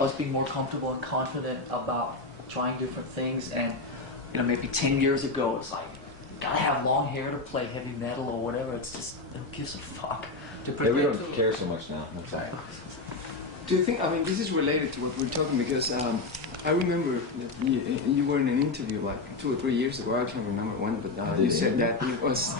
us being more comfortable and confident about trying different things. And you know, maybe 10 years ago, it's like, you gotta have long hair to play heavy metal or whatever. It's just, who gives a fuck? Yeah, we don't care so much now. I'm sorry. Do you think, I mean, this is related to what we're talking, because I remember that you were in an interview like 2 or 3 years ago, I can't remember when, but you said that it was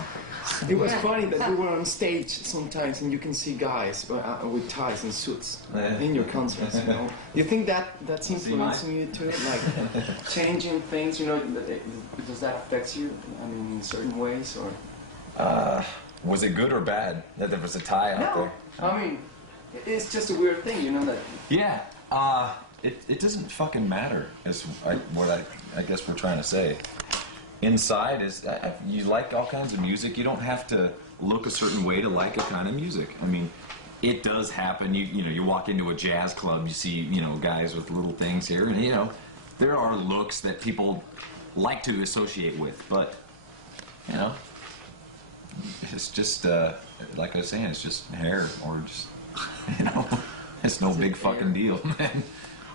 funny that you were on stage sometimes and you can see guys with ties and suits in your concerts, you know. Do you think that's influencing you too, like changing things, you know, does that affect you, I mean, in certain ways, or? Was it good or bad that there was a tie out there? I mean, it's just a weird thing, you know, that... Yeah, it doesn't fucking matter, is what I guess we're trying to say. Inside is, you like all kinds of music, you don't have to look a certain way to like a kind of music. I mean, it does happen, you know, you walk into a jazz club, you see, you know, guys with little things here, and you know, there are looks that people like to associate with, but, you know, it's just, like I was saying, it's just hair, or just, you know, it's no big fucking deal, man.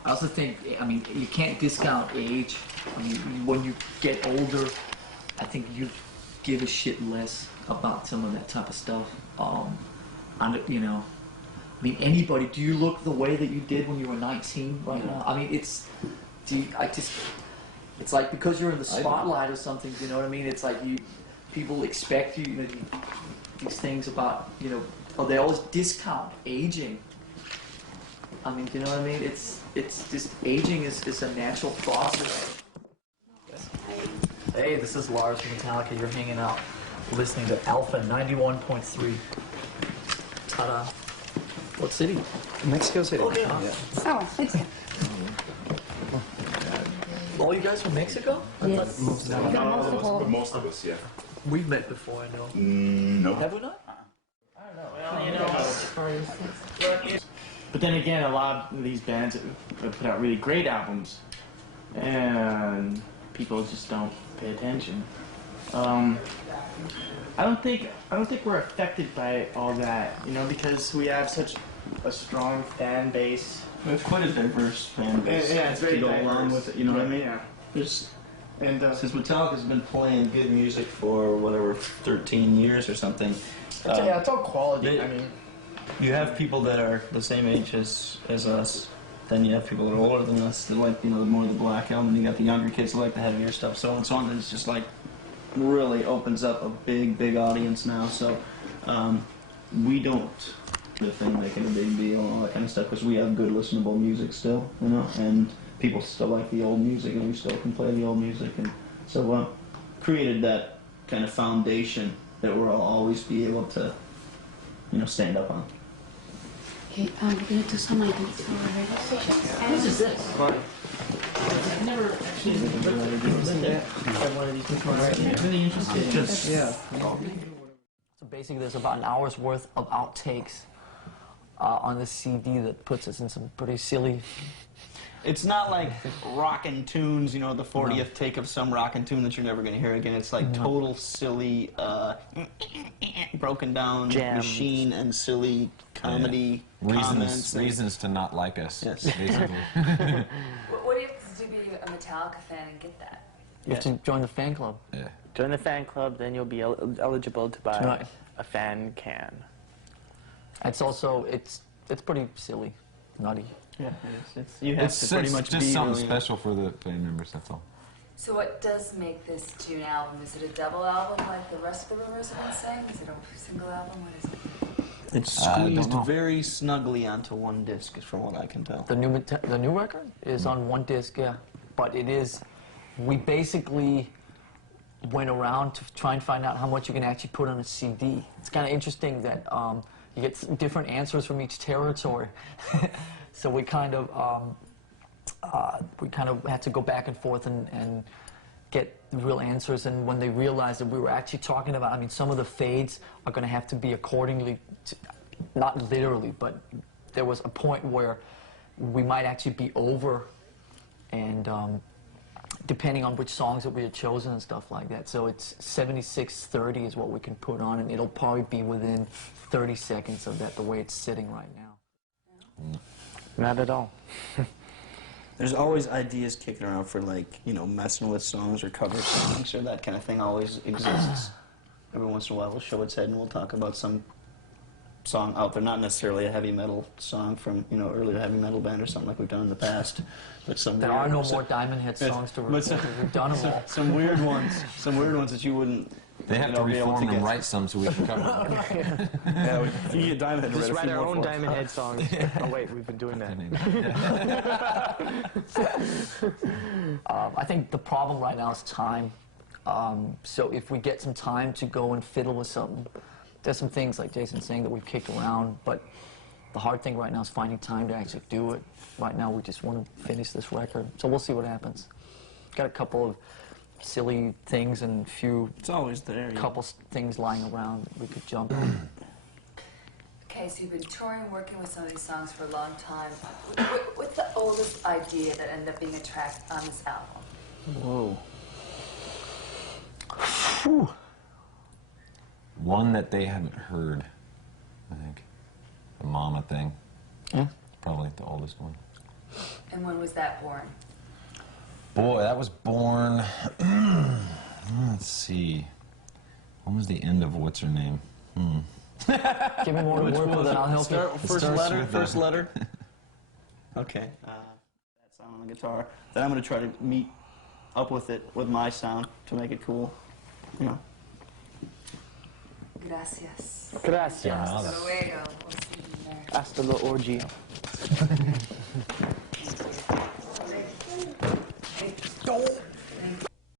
I also think, I mean, you can't discount age. I mean, when you get older, I think you give a shit less about some of that type of stuff. You know, I mean, anybody, do you look the way that you did when you were 19 right now? I mean, it's like because you're in the spotlight or something, you know what I mean? It's like people expect you, you know, these things about, you know, oh, they always discount aging. I mean, do you know what I mean? It's just, aging is a natural process. Hey, this is Lars from Metallica. You're hanging out, listening to Alpha 91.3. Ta-da. What city? Mexico City. Okay. Yeah. Oh, thanks. All you guys from Mexico? Yes. Most of us, yeah. We've met before, I know. No. Have we not? I don't know. Well, you know, but then again, a lot of these bands have put out really great albums, and people just don't pay attention. I don't think we're affected by all that, you know, because we have such a strong fan base. We have quite a diverse fan base. Yeah, it's very to go diverse. along with it. You know what I mean? Yeah. There's, and since Metallica's been playing good music for whatever 13 years or something. Yeah, it's all quality. I mean, you have people that are the same age as us. Then you have people that are older than us that like, you know, more of the black album. You got the younger kids that like the heavier stuff. So and so on. It's just like really opens up a big audience now. So we don't the thing making a big deal and all that kind of stuff because we have good listenable music still, you know, and people still like the old music and we still can play the old music, and so created that kind of foundation that we'll always be able to, you know, stand up on. Okay, we're gonna do some ideas for our radio stations. What is this? I've never actually listened to one of these before. I'm really interested. yeah. So basically, there's about an hour's worth of outtakes on this CD that puts us in some pretty silly. it's not like rockin' tunes, you know, the 40th take of some rockin' tune that you're never going to hear again. It's like total silly, broken down Jams. machine and silly comedy comments. Reasons to not like us, yes. basically. What do you have to do to be a Metallica fan and get that? You have to join the fan club. Yeah. Join the fan club, then you'll be eligible to buy Right. a fan can. It's also, it's pretty silly, nutty. Yeah, you have to pretty much just be something really special for the fan members, that's all. So what does make this June album? Is it a double album like the rest of the Rumors have been saying? Is it a single album? What is it? It's squeezed very snugly onto one disc, from what I can tell. The new record is on one disc, yeah. But it is, we basically went around to try and find out how much you can actually put on a CD. It's kind of interesting that you get different answers from each territory. So we kind of had to go back and forth and get the real answers. And when they realized that we were actually talking about, I mean, some of the fades are going to have to be accordingly, not literally, but there was a point where we might actually be over, and depending on which songs that we had chosen and stuff like that. So it's 76:30 is what we can put on, and it'll probably be within 30 seconds of that, the way it's sitting right now. Not at all. There's always ideas kicking around for, like, you know, messing with songs or cover songs or that kind of thing always exists. Every once in a while we'll show its head and we'll talk about some song out there, not necessarily a heavy metal song from, you know, earlier heavy metal band or something like we've done in the past, but some There weird, are no more Diamond Head songs to record. We've done them all. some weird ones that you wouldn't. They have to be able reform to and get. write some so we can cover them. Yeah, if you get Diamond Head to Just write a write few our more own for us. Diamond Head songs. Oh wait, we've been doing that. I think the problem right now is time. So if we get some time to go and fiddle with something, there's some things like Jason's saying that we've kicked around, but the hard thing right now is finding time to actually do it. Right now we just want to finish this record, so we'll see what happens. Got a couple of silly things and a few It's always there. things lying around that we could jump on. Okay, so you've been touring, working with some of these songs for a long time. What's the oldest idea that ended up being a track on this album? Whoa. Whew. One that they haven't heard, I think. The Mama thing. Yeah. Probably the oldest one. And when was that born? Boy, that was born. Let's see. When was the end of what's her name? Give me more to work with and I'll help you. First starts letter? with First letter? Okay. That sound on the guitar. Then I'm going to try to meet up with it with my sound to make it cool. You know. Gracias. Gracias. Hasta luego. We'll see you there. Hasta la orgy. Thank you.